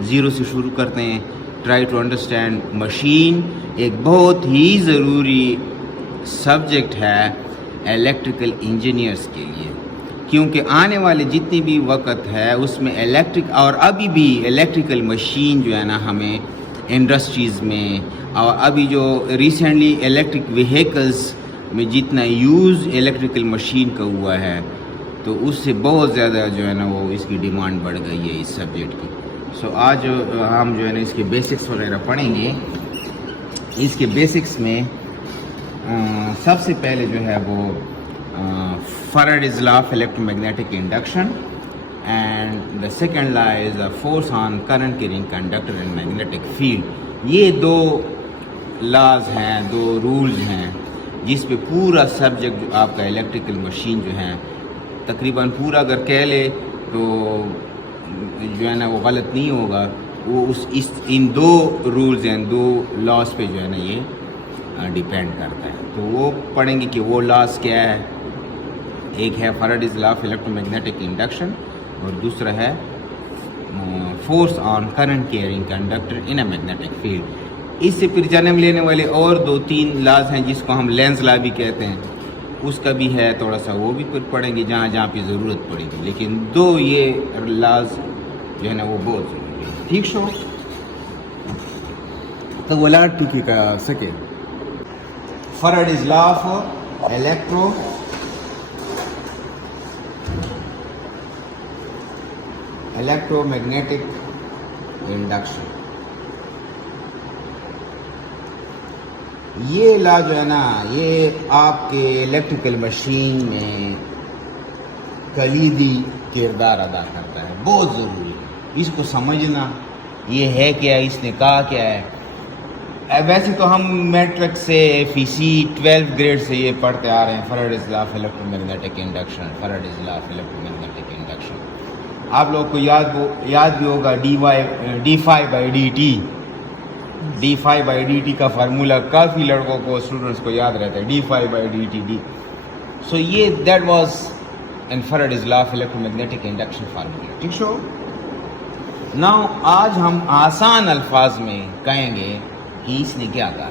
Zero से शुरू करते हैं। ट्राई टू अंडरस्टैंड मशीन एक बहुत ही ज़रूरी सब्जेक्ट है इलेक्ट्रिकल इंजीनियर्स के लिए, क्योंकि आने वाले जितनी भी वक्त है उसमें इलेक्ट्रिक और अभी भी इलेक्ट्रिकल मशीन जो है ना हमें इंडस्ट्रीज़ में और अभी जो रिसेंटली इलेक्ट्रिक व्हीकल्स में जितना यूज़ इलेक्ट्रिकल मशीन का हुआ है तो उससे बहुत ज़्यादा जो है ना वो इसकी डिमांड बढ़ गई है इस सब्जेक्ट की। सो आज हम जो है ना इसके बेसिक्स वगैरह पढ़ेंगे। इसके बेसिक्स में सबसे पहले जो है वो Faraday's law of electromagnetic induction, and the second law is the force on current carrying conductor and magnetic field। ये दो लॉज हैं, दो रूल्स हैं जिस पे पूरा सब्जेक्ट आपका इलेक्ट्रिकल मशीन जो है तकरीबन पूरा अगर कह ले तो जो है ना वो गलत नहीं होगा। वो इन दो रूल्स हैं, दो लॉज पे जो है ना ये डिपेंड करता है। तो वो पढ़ेंगे कि वो लॉज क्या है। एक है Faraday's law of electromagnetic induction और दूसरा है force on current carrying conductor in a magnetic field. इससे फिर जन्म लेने वाले और दो तीन लॉज हैं जिसको हम लेंस लॉ भी कहते हैं, उसका भी है थोड़ा सा, वो भी फिर पढ़ेंगे जहाँ जहाँ पे ज़रूरत पड़ेगी। लेकिन दो ये लॉज जो है ना वो बहुत ज़रूरी है। ठीक शो तो वो लाट टू का second Faraday's law of electromagnetic induction। ये लॉ जो है ना ये आपके इलेक्ट्रिकल मशीन में कलीदी किरदार अदा करता है, बहुत ज़रूरी है इसको समझना। ये है क्या, इसने कहा क्या है। वैसे तो हम मैट्रिक से FEC 12th ग्रेड से ये पढ़ते आ रहे हैं Faraday's law of electromagnetic induction, Faraday's law of electromagnetic induction। आप लोग को याद भी होगा d∅dt का फार्मूला काफ़ी लड़कों को, स्टूडेंट्स को याद रहता है d∅dt। सो ये that was in Faraday's law of electromagnetic induction formula. ठीक शो नाउ आज हम आसान अल्फाज में कहेंगे कि इसने क्या कहा।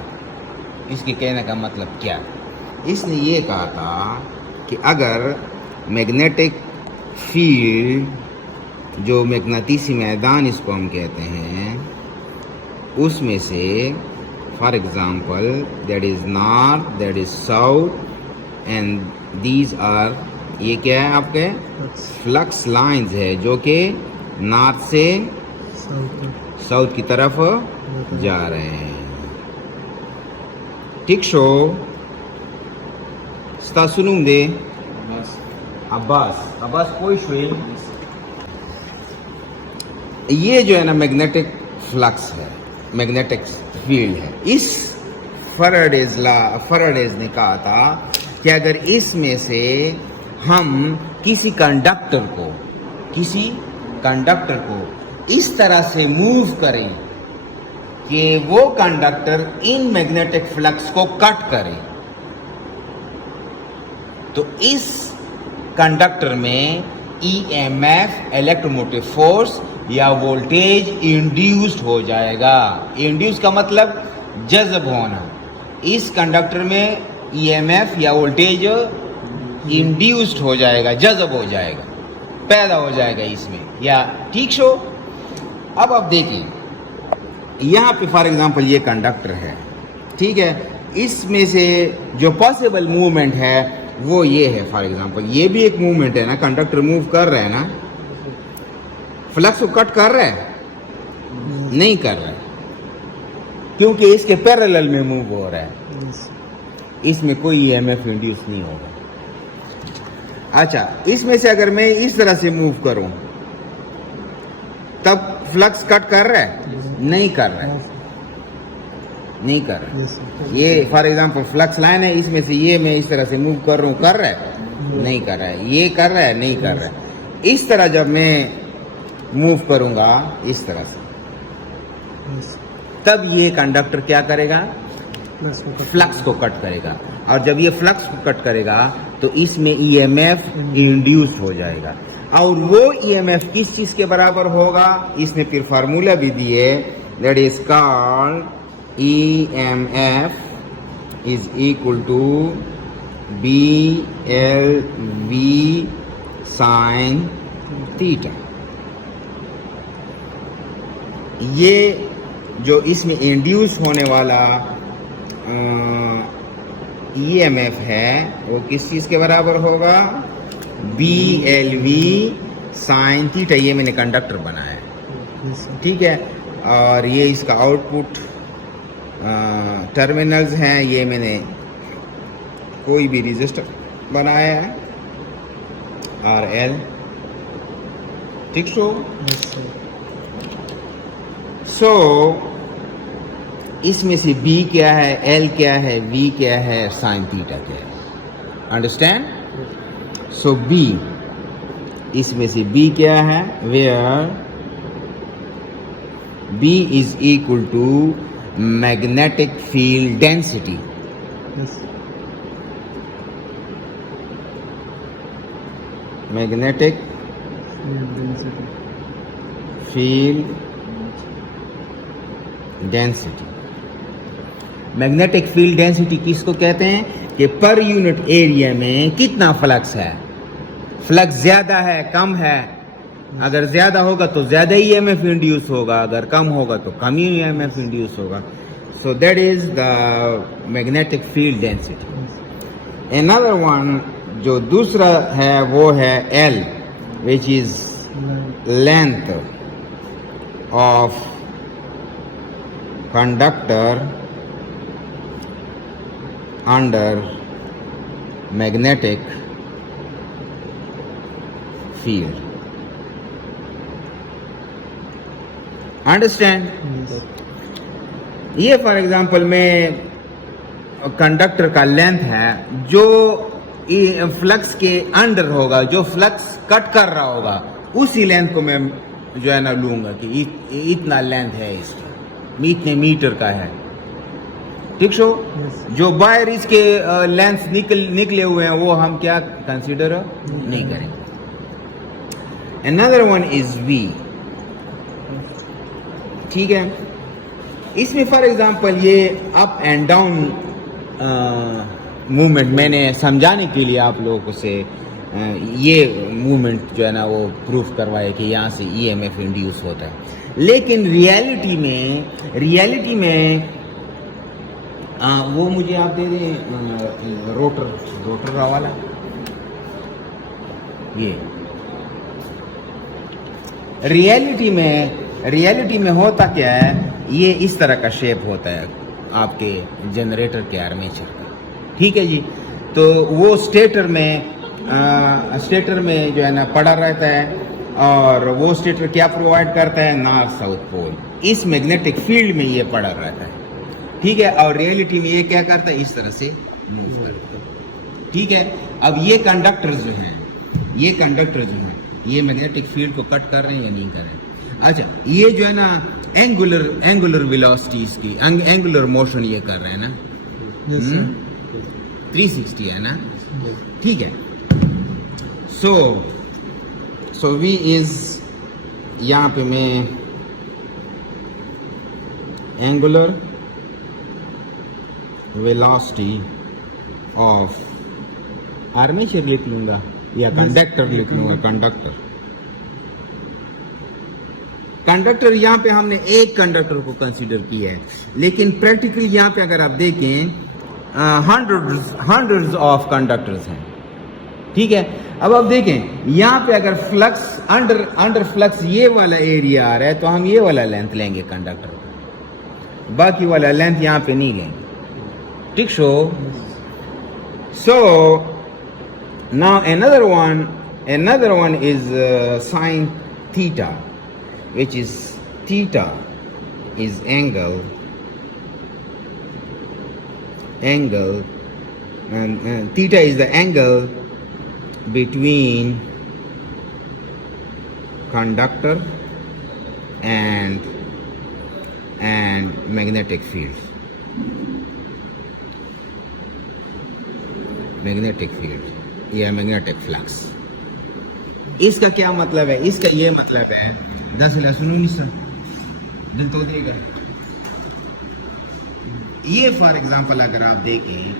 इसके कहने का मतलब क्या। इसने ये कहा था कि अगर मैग्नेटिक फील्ड जो मैग्नेटिसी मैदान इसको हम कहते हैं उसमें से for example that is north, that is south and these are, ये क्या है आपके फ्लक्स लाइंस है जो कि नॉर्थ से साउथ की तरफ जा रहे हैं। ठीक शो स्ता सुनूं दे अब्बास कोई शुई। ये जो है ना मैग्नेटिक फ्लक्स है, मैग्नेटिक फील्ड है। इस Faraday's ने कहा था कि अगर इसमें से हम किसी कंडक्टर को इस तरह से मूव करें कि वो कंडक्टर इन मैग्नेटिक फ्लक्स को कट करे तो इस कंडक्टर में EMF इलेक्ट्रोमोटिव फोर्स या वोल्टेज इंड्यूस्ड हो जाएगा। इंड्यूस का मतलब जज़ब होना। इस कंडक्टर में EMF या वोल्टेज इंड्यूस्ड हो जाएगा, जज़ब हो जाएगा, पैदा हो जाएगा इसमें या। ठीक शो अब आप देखिए यहाँ पे फॉर एग्जांपल ये कंडक्टर है, ठीक है। इसमें से जो पॉसिबल मूवमेंट है वो ये है। फॉर एग्जांपल ये भी एक मूवमेंट है ना, कंडक्टर मूव कर रहा है ना, फ्लक्स को कट कर रहा है, नहीं कर रहा है क्योंकि इसके पैरेलल में मूव हो रहा है, इसमें कोई EMF इंड्यूस नहीं होगा। अच्छा, इसमें से अगर मैं इस तरह से मूव करूं तब फ्लक्स कट कर रहा है, नहीं कर रहा है, नहीं कर रहा है। ये फॉर एग्जांपल फ्लक्स लाइन है, इसमें से ये मैं इस तरह से मूव कर रहा हूं, कर रहा है, नहीं कर रहा है। ये कर रहा है, नहीं कर रहा है। इस तरह जब मैं मूव करूंगा इस तरह से, तब ये कंडक्टर क्या करेगा, फ्लक्स को कट करेगा। और जब ये फ्लक्स को कट करेगा तो इसमें EMF इंड्यूस हो जाएगा। और वो ईएमएफ किस चीज के बराबर होगा, इसने फिर फार्मूला भी दिए, that is called EMF is equal to BLV sine theta. ये जो इसमें इंड्यूस होने वाला ईएमएफ है वो किस चीज के बराबर होगा, BLV साइन थीटा। ये मैंने कंडक्टर बनाया है, ठीक है, और ये इसका आउटपुट टर्मिनल्स हैं, ये मैंने कोई भी रजिस्टर बनाया है RL, ठीक सो इसमें से B क्या है, L क्या है, V क्या है, साइन थीटा क्या है, अंडरस्टैंड। सो B, इसमें से B क्या है, where B is equal to magnetic field density. Magnetic field density. Magnetic field density किसको कहते हैं कि पर यूनिट एरिया में कितना फ्लक्स है, फ्लक्स ज्यादा है कम है, अगर ज्यादा होगा तो ज्यादा ईएमएफ इंड्यूस होगा, अगर कम होगा तो कम ही ईएमएफ इंड्यूस होगा। So that is the magnetic field density. Another one जो दूसरा है वो है L, which is length of conductor under magnetic field, understand. ये फॉर एग्जांपल में कंडक्टर का लेंथ है जो फ्लक्स के अंडर होगा, जो फ्लक्स कट कर रहा होगा, उसी लेंथ को मैं जो है ना लूंगा कि इतना लेंथ है इसका, इतने मीटर का है, ठीक सो। जो बाहर इसके लेंथ निकले हुए हैं वो हम क्या कंसीडर नहीं करेंगे। Another one is V, ठीक है। इसमें फॉर एग्जांपल ये अप एंड डाउन मूवमेंट मैंने समझाने के लिए आप लोगों से ये मूवमेंट जो है ना वो प्रूफ करवाया कि यहाँ से ईएमएफ इंड्यूस होता है, लेकिन रियलिटी में वो मुझे आप दे दें रोटर वाला, ये रियलिटी में होता क्या है, ये इस तरह का शेप होता है आपके जनरेटर के आर्मेचर का, ठीक है जी। तो वो स्टेटर में जो है ना पड़ा रहता है, और वो स्टेटर क्या प्रोवाइड करता है, नॉर्थ साउथ पोल, इस मैग्नेटिक फील्ड में ये पड़ा रहता है, ठीक है। और रियलिटी में ये क्या करता है, इस तरह से मूव करता है, ठीक है। अब ये कंडक्टर जो हैं ये मैग्नेटिक फील्ड को कट कर रहे हैं या नहीं कर रहे हैं। अच्छा, ये जो है ना एंगुलर वेलोसिटीज की एंगुलर मोशन ये कर रहे हैं ना, 360 है ना, ठीक है। सो V इज, यहाँ पे मैं एंगुलर वेलोसिटी ऑफ आर्मेचर लिख लूंगा या कंडक्टर लिख लूंगा, कंडक्टर यहाँ पे हमने एक कंडक्टर को कंसीडर किया है, लेकिन प्रैक्टिकली यहाँ पे अगर आप देखें हंड्रेड्स ऑफ कंडक्टर्स हैं, ठीक है। अब आप देखें यहाँ पे अगर फ्लक्स अंडर फ्लक्स ये वाला एरिया आ रहा है तो हम ये वाला लेंथ लेंगे कंडक्टर का, बाकी वाला लेंथ यहाँ पे नहीं लेंगे, ठीक। सो now another one is sine theta, which is theta is angle and theta is the angle between conductor and magnetic field, या मैग्नेटिक फ्लक्स, इसका क्या मतलब है? इसका ये मतलब है 10 लहसुन 19 दिल तो देगा। ये फॉर एग्जांपल अगर आप देखें,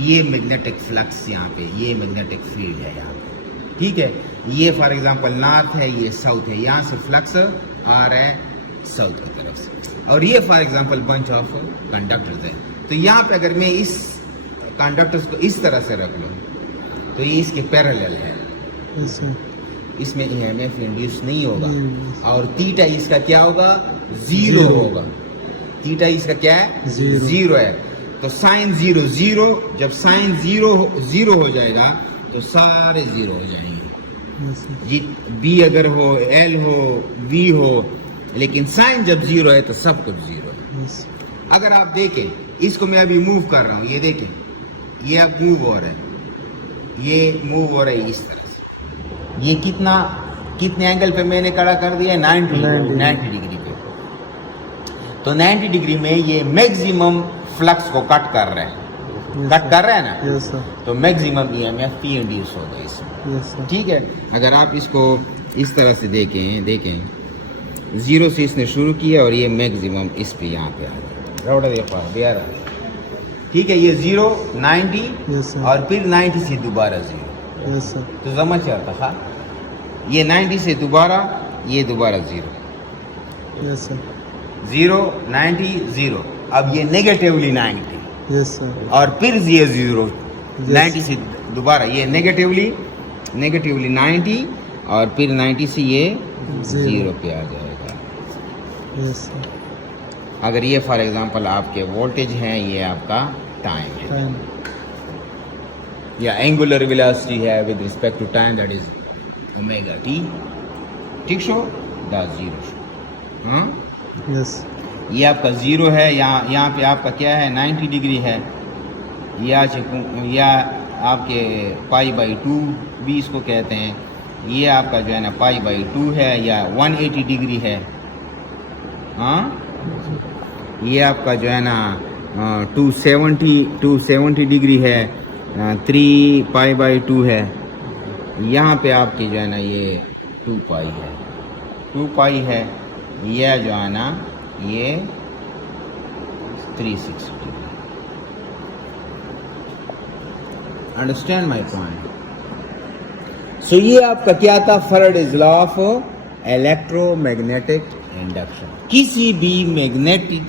ये मैग्नेटिक फ्लक्स यहाँ पे, ये मैग्नेटिक फील्ड है यहाँ पे, ठीक है। ये फॉर एग्जांपल नॉर्थ है, ये साउथ है, यहाँ से फ्लक्स आ रहा है साउथ की तरफ से, और ये for example bunch of conductors है। तो यहाँ पे अगर मैं इस कंडक्टर्स को इस तरह से रख लूँ तो ये इसके पैरेलल है, इसमें ईएमएफ इंड्यूस नहीं होगा, और थीटा इसका क्या होगा? जीरो होगा। थीटा इसका क्या है? जीरो है। तो साइन जीरो जीरो, जब साइन जीरो हो जाएगा तो सारे जीरो हो जाएंगे। जी बी अगर हो, एल हो, वी हो, लेकिन साइन जब जीरो है तो सब कुछ जीरो है। अगर आप देखें, इसको मैं अभी मूव कर रहा हूँ, ये देखें, ये अब मूव हो रहा है, ये मूव हो रहा है इस तरह से। ये कितने एंगल पे मैंने खड़ा कर दिया? 90 डिग्री पे। तो 90 डिग्री में ये मैक्सिमम फ्लक्स को कट कर रहा है, कट कर रहा है ना। Yes sir. तो मैक्सिमम ईएमएफ पी इंड्यूस होगा इसमें। Yes sir. ठीक है। अगर आप इसको इस तरह से देखें, जीरो से इसने शुरू किया और ये मैक्सिमम इस पे यहाँ पे आ रहा है। ठीक है, ये 0 90 यस सर। और फिर 90 से दोबारा 0। Yes sir. तो समझ आता था, ये 90 से दोबारा, ये दोबारा 0, यस सर। 0 90 0। अब ये नेगेटिवली 90, यस सर। और फिर ये 0 90 से दोबारा, ये नेगेटिवली 90 और फिर 90 से ये 0 पे आ जाएगा। Yes sir. अगर ये फॉर एग्जांपल आपके वोल्टेज हैं, ये आपका टाइम है, टाइम। या एंगुलर वेलोसिटी है with respect to time, that is omega T. ठीक show the zero show. Yes. ये आपका 0 है, यहाँ पे आपका क्या है? 90 डिग्री है, या आपके π/2 भी इसको कहते हैं। ये आपका जो है ना π/2 है, या 180 डिग्री है। हाँ, ये आपका जो है ना 270 डिग्री है, 3 π/2 है। यहाँ पे आपकी जो है ना ये 2 पाई है, 2 पाई है। यह जो है ना ये 360। Understand my point? सो ये आपका क्या था? Faraday's law of electromagnetic induction. किसी भी मैग्नेटिक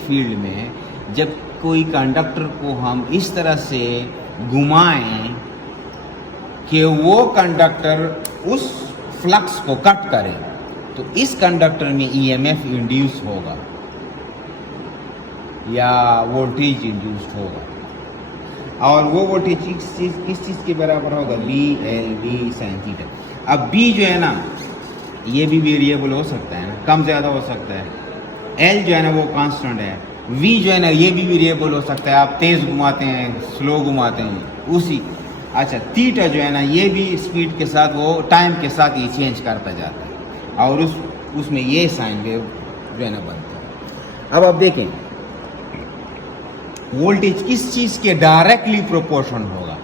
फील्ड में जब कोई कंडक्टर को हम इस तरह से घुमाएं कि वो कंडक्टर उस फ्लक्स को कट करे, तो इस कंडक्टर में ईएमएफ इंड्यूस होगा या वोल्टेज इंड्यूस होगा, और वो वोल्टेज किस चीज़ के बराबर होगा? BL sin theta. अब B जो है ना, ये भी वेरिएबल हो सकता है ना, कम ज़्यादा हो सकता है। L जो है ना वो कांस्टेंट है। V जो है ना ये भी वेरिएबल हो सकता है, आप तेज़ घुमाते हैं, स्लो घुमाते हैं, उसी। अच्छा, थीटा जो है ना ये भी स्पीड के साथ, वो टाइम के साथ ये चेंज करता जाता है, और उसमें ये साइन वेव जो है ना बनता है। अब आप देखें, वोल्टेज किस चीज़ के डायरेक्टली प्रोपोर्शन होगा?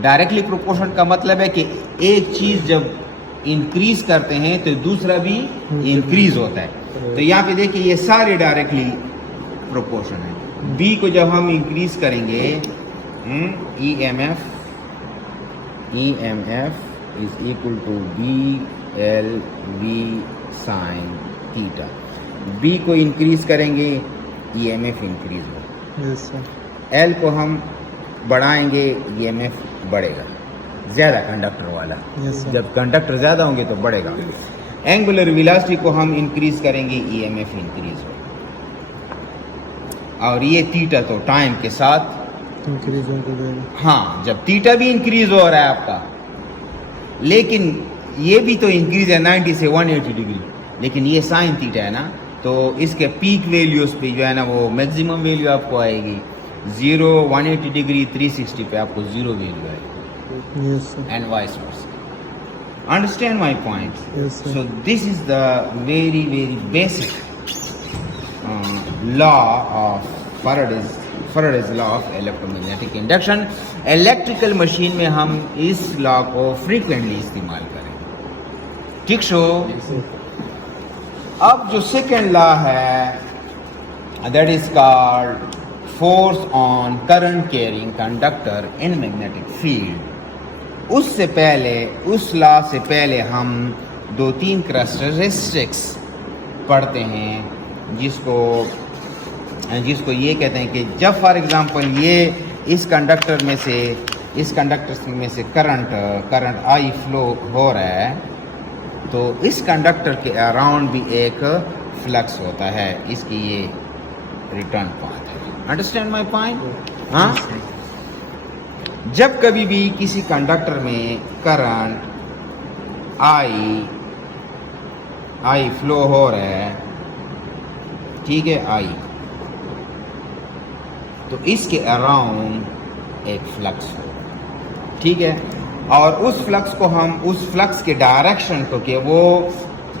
डायरेक्टली प्रोपोर्शन का मतलब है कि एक चीज़ जब इंक्रीज करते हैं तो दूसरा भी इंक्रीज होता है। तो यहाँ पे देखिए, ये सारे डायरेक्टली प्रोपोर्शन है। बी को जब हम इंक्रीज करेंगे, EMF is equal to BLV sine theta. B को इंक्रीज करेंगे, EMF इंक्रीज होगा। Yes sir. एल को हम बढ़ाएंगे, EMF बढ़ेगा, ज़्यादा कंडक्टर वाला। Yes sir. जब कंडक्टर ज़्यादा होंगे तो बढ़ेगा। एंगुलर वेलोसिटी को हम इंक्रीज करेंगे, EMF इंक्रीज होगा। और ये थीटा तो टाइम के साथ इंक्रीज होता जाएगा। हाँ, जब थीटा भी इंक्रीज हो रहा है आपका, लेकिन ये भी तो इंक्रीज है 90 से 180 डिग्री, लेकिन ये साइन थीटा है ना, तो इसके पीक वैल्यूज पे जो है ना वो मैक्सिमम वैल्यू आपको आएगी। 0 180 डिग्री 360 पे आपको 0 वैल्यू आएगी। Yes sir. And vice versa. Understand my point? Yes, sir. So this is the very basic law of Faraday's Faraday's law of electromagnetic induction. Electrical machine में हम इस लॉ को frequently इस्तेमाल करेंगे। ठीक शो। अब जो सेकेंड लॉ है that is called force on current carrying conductor in magnetic field. उससे पहले, उस लॉ से पहले हम 2-3 कैरेक्टरिस्टिक्स पढ़ते हैं जिसको ये कहते हैं कि जब फॉर एग्जांपल ये इस कंडक्टर में से करंट आई फ्लो हो रहा है, तो इस कंडक्टर के अराउंड भी एक फ्लक्स होता है। इसकी ये रिटर्न पाथ है। Understand my point? हाँ। जब कभी भी किसी कंडक्टर में करंट आई फ्लो हो रहा है, ठीक है, आई, तो इसके अराउंड एक फ्लक्स हो, ठीक है, और उस फ्लक्स को हम उस फ्लक्स के डायरेक्शन को कि वो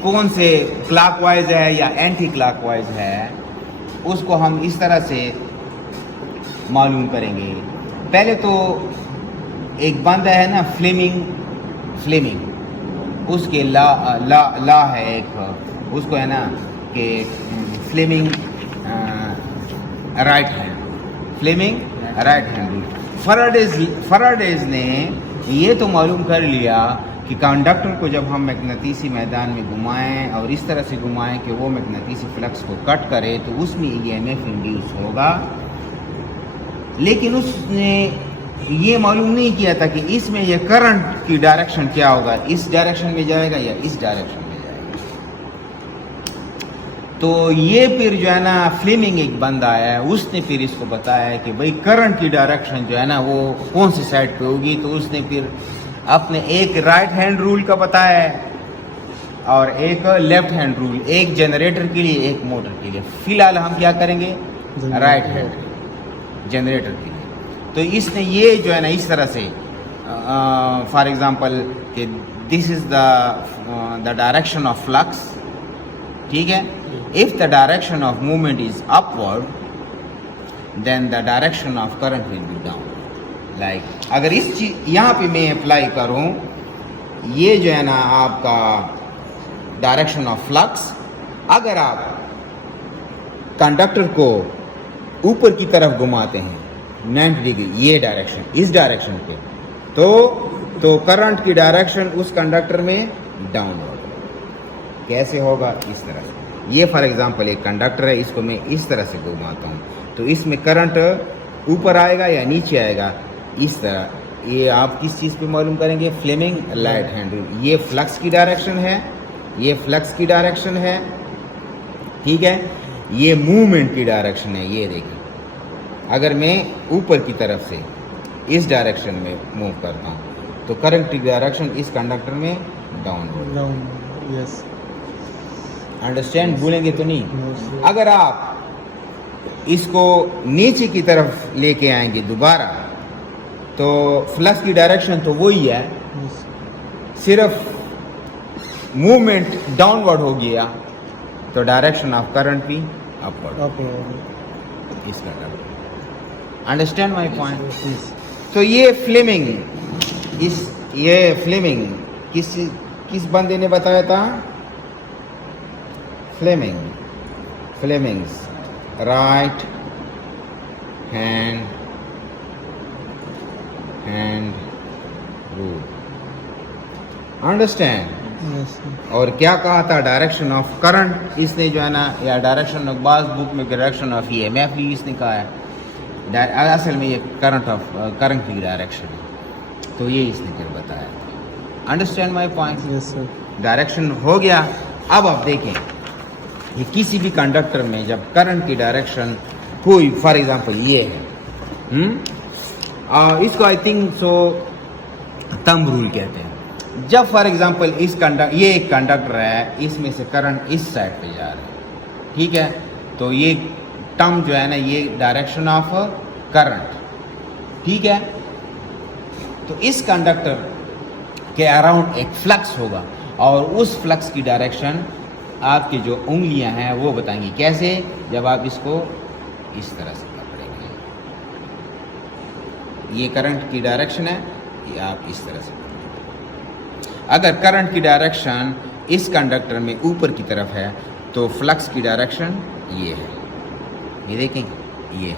कौन से क्लॉकवाइज है या एंटी क्लॉकवाइज है, उसको हम इस तरह से मालूम करेंगे। पहले तो एक बंदा है ना फ्लेमिंग, उसके ला है एक, उसको है ना कि Fleming right hand rule. Faraday's ने ये तो मालूम कर लिया कि कंडक्टर को जब हम मैग्नेटिसी मैदान में घुमाएं और इस तरह से घुमाएं कि वो मैग्नेटिसी फ्लक्स को कट करे तो उसमें ईएमएफ इंड्यूस होगा, लेकिन उसने ये मालूम नहीं किया था कि इसमें ये करंट की डायरेक्शन क्या होगा, इस डायरेक्शन में जाएगा या इस डायरेक्शन में जाएगा। तो ये फिर जो है ना फ्लेमिंग एक बंदा आया, उसने फिर इसको बताया कि भाई करंट की डायरेक्शन जो है ना वो कौन सी साइड पे होगी। तो उसने फिर अपने एक राइट हैंड रूल का बताया और एक लेफ्ट हैंड रूल, एक जनरेटर के लिए एक मोटर के लिए। फिलहाल हम क्या करेंगे, राइट हैंड जनरेटर के लिए। तो इसने ये जो है ना इस तरह से फॉर एग्जांपल कि this is the direction of flux, ठीक है। If the direction of movement is upward then the direction of current will be down. Like अगर इस चीज यहाँ पे मैं अप्लाई करूँ, ये जो है ना आपका डायरेक्शन ऑफ फ्लक्स, अगर आप कंडक्टर को ऊपर की तरफ घुमाते हैं 90 डिग्री, ये डायरेक्शन, इस डायरेक्शन पे, तो करंट की डायरेक्शन उस कंडक्टर में डाउनवर्ड कैसे होगा, इस तरह से। ये फॉर एग्जांपल एक कंडक्टर है, इसको मैं इस तरह से घुमाता हूँ तो इसमें करंट ऊपर आएगा या नीचे आएगा, इस तरह। ये आप किस चीज़ पे मालूम करेंगे, फ्लेमिंग राइट हैंड रूल। ये फ्लक्स की डायरेक्शन है, ये फ्लक्स की डायरेक्शन है, ठीक है। ये मूवमेंट की डायरेक्शन है, ये देखिए। अगर मैं ऊपर की तरफ से इस डायरेक्शन में मूव करता हूँ तो करंट की डायरेक्शन इस कंडक्टर में डाउनवर्ड। यस। अंडरस्टैंड? भूलेंगे तो नहीं। No, अगर आप इसको नीचे की तरफ लेके आएंगे दोबारा तो फ्लक्स की डायरेक्शन तो वही है, yes. सिर्फ मूवमेंट डाउनवर्ड हो गया तो डायरेक्शन ऑफ करंट भी अपवर्ड इस कंडक्टर। Understand my point? तो ये फ्लेमिंग किस बंदे ने बताया था? Fleming's right hand rule. Understand? Yes. और क्या कहा था, डायरेक्शन ऑफ करंट इसने जो है ना, या डायरेक्शन ऑफ बाज बुक में डायरेक्शन ऑफ ईएमएफ भी इसने कहा है, असल में ये करंट की डायरेक्शन है। तो ये इसने फिर बताया। Understand my point? Yes, sir. Direction हो गया। अब आप देखें, ये किसी भी कंडक्टर में जब करंट की डायरेक्शन कोई फॉर एग्जांपल ये है, इसको I think so thumb rule कहते हैं। जब फॉर एग्जांपल ये एक कंडक्टर है, इसमें से करंट इस साइड पे जा रहा है, ठीक है। तो ये टर्म जो है ना, ये डायरेक्शन ऑफ करंट, ठीक है। तो इस कंडक्टर के अराउंड एक फ्लक्स होगा और उस फ्लक्स की डायरेक्शन आपकी जो उंगलियां हैं वो बताएंगी। कैसे? जब आप इसको इस तरह से पकड़ेंगे, ये करंट की डायरेक्शन है, ये आप इस तरह से। अगर करंट की डायरेक्शन इस कंडक्टर में ऊपर की तरफ है तो फ्लक्स की डायरेक्शन ये है, ये देखें, ये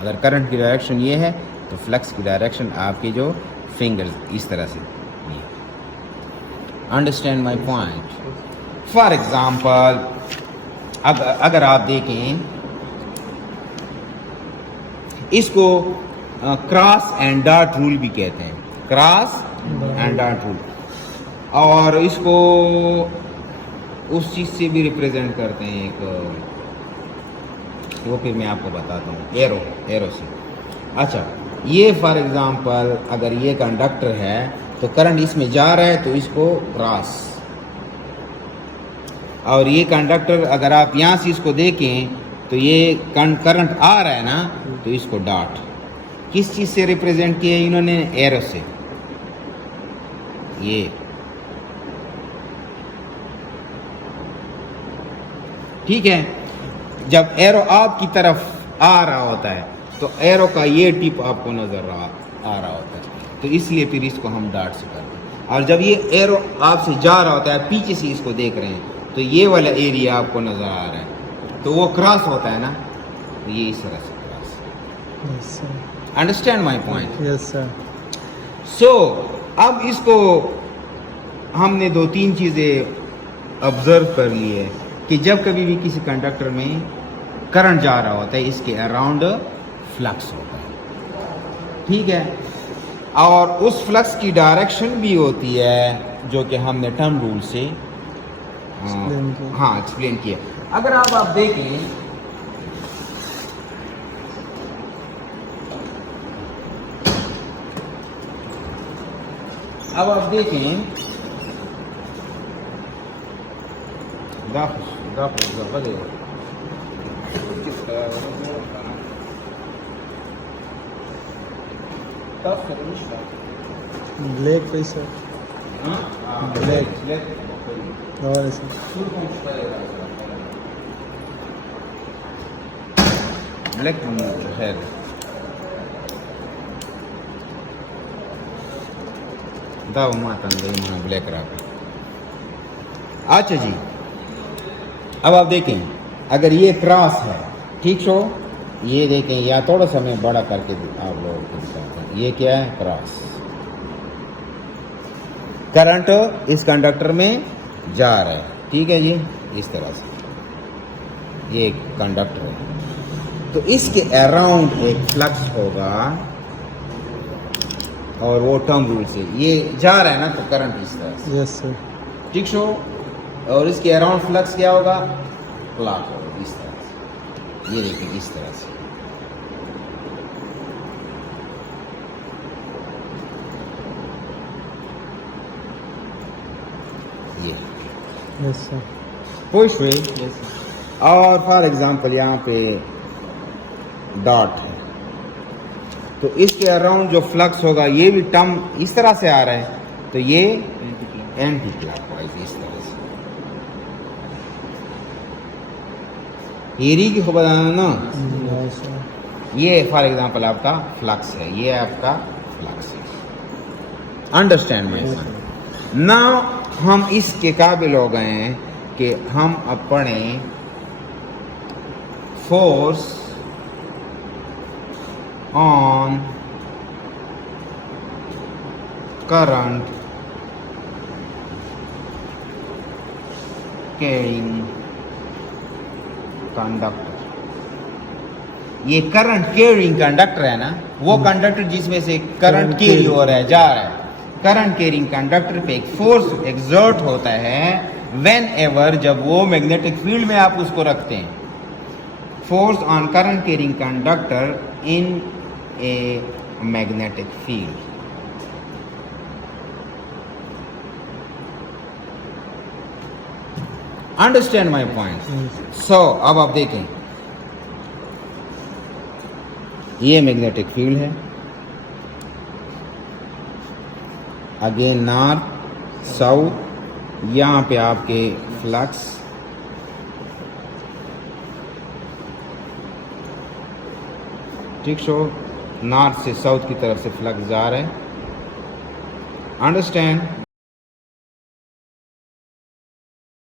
अगर करंट की डायरेक्शन ये है तो फ्लक्स की डायरेक्शन आपके जो फिंगर्स इस तरह से, ये। Understand my point? For example अगर आप देखें इसको क्रॉस एंड डॉट रूल भी कहते हैं, क्रॉस एंड डॉट रूल, और इसको उस चीज़ से भी रिप्रेजेंट करते हैं एक, वो फिर मैं आपको बताता हूँ, एरो से। अच्छा, ये फॉर एग्जांपल अगर ये कंडक्टर है तो करंट इसमें जा रहा है तो इसको क्रॉस, और ये कंडक्टर अगर आप यहाँ से इसको देखें तो ये करंट आ रहा है ना, तो इसको डॉट। किस चीज़ से रिप्रेजेंट किया है इन्होंने? एरो से। ये ठीक है। जब एरो आपकी तरफ आ रहा होता है तो एरो का ये टिप आपको नजर आ रहा होता है, तो इसलिए फिर इसको हम डॉट से करते हैं। और जब ये एरो आपसे जा रहा होता है, पीछे से इसको देख रहे हैं, तो ये वाला एरिया आपको नजर आ रहा है, तो वो क्रॉस होता है ना, तो ये इस तरह से cross. Yes, sir. Understand my point? Yes, sir. सो अब इसको हमने 2-3 चीज़ें ऑब्जर्व कर ली है कि जब कभी भी किसी कंडक्टर में करंट जा रहा होता है, इसके अराउंड फ्लक्स होता है, ठीक है। और उस फ्लक्स की डायरेक्शन भी होती है जो कि हमने टर्म रूल से एक्सप्लेन किया। अगर आप देखें, अब आप देखें ब्लैक पैसा ब्लैक और ऐसा ब्लैक है। दाव मातन गई ब्लैक रहा। अच्छा जी, अब आप देखें अगर ये क्रॉस है, ठीक सो, ये देखें, या थोड़ा सा मैं बड़ा करके आप लोगों को दिखाता हूँ, ये क्या है? क्रॉस। करंट इस कंडक्टर में जा रहा है, ठीक है जी, इस तरह से ये कंडक्टर है, तो इसके अराउंड एक फ्लक्स होगा, और वो टर्म रूल से ये जा रहा है ना, तो करंट इस तरह से, यस सर, ठीक सो, और इसके अराउंड फ्लक्स क्या होगा? क्लॉक होगा, इस तरह से, ये देखिए इस तरह से। ये यस सर, पुश हुई। और फॉर एग्जांपल यहाँ पे डॉट है, तो इसके अराउंड जो फ्लक्स होगा, ये भी टर्म इस तरह से आ रहा है, तो ये एंटी क्लॉकवाइज इस तरह से। एरी की खबर आना ना, यस सर, ये फॉर एग्जांपल आपका फ्लक्स है, ये आपका फ्लक्स है। Understand my friend? नाउ हम इसके काबिल हो गए हैं कि हम अब पढ़ें force on current carrying conductor. ये करंट कैरिंग कंडक्टर है ना, वो कंडक्टर जिसमें से करंट कैरी हो रहा है, जा रहा है। करंट कैरिंग कंडक्टर पे एक फोर्स एक्सर्ट होता है व्हेन एवर, जब वो मैग्नेटिक फील्ड में आप उसको रखते हैं। Force on current carrying conductor in a magnetic field. Understand my point? So अब आप देखें, ये मैग्नेटिक फील्ड है, अगेन नॉर्थ साउथ, यहाँ पे आपके फ्लक्स, ठीक सो नॉर्थ से साउथ की तरफ से फ्लक्स जा रहा है। अंडरस्टैंड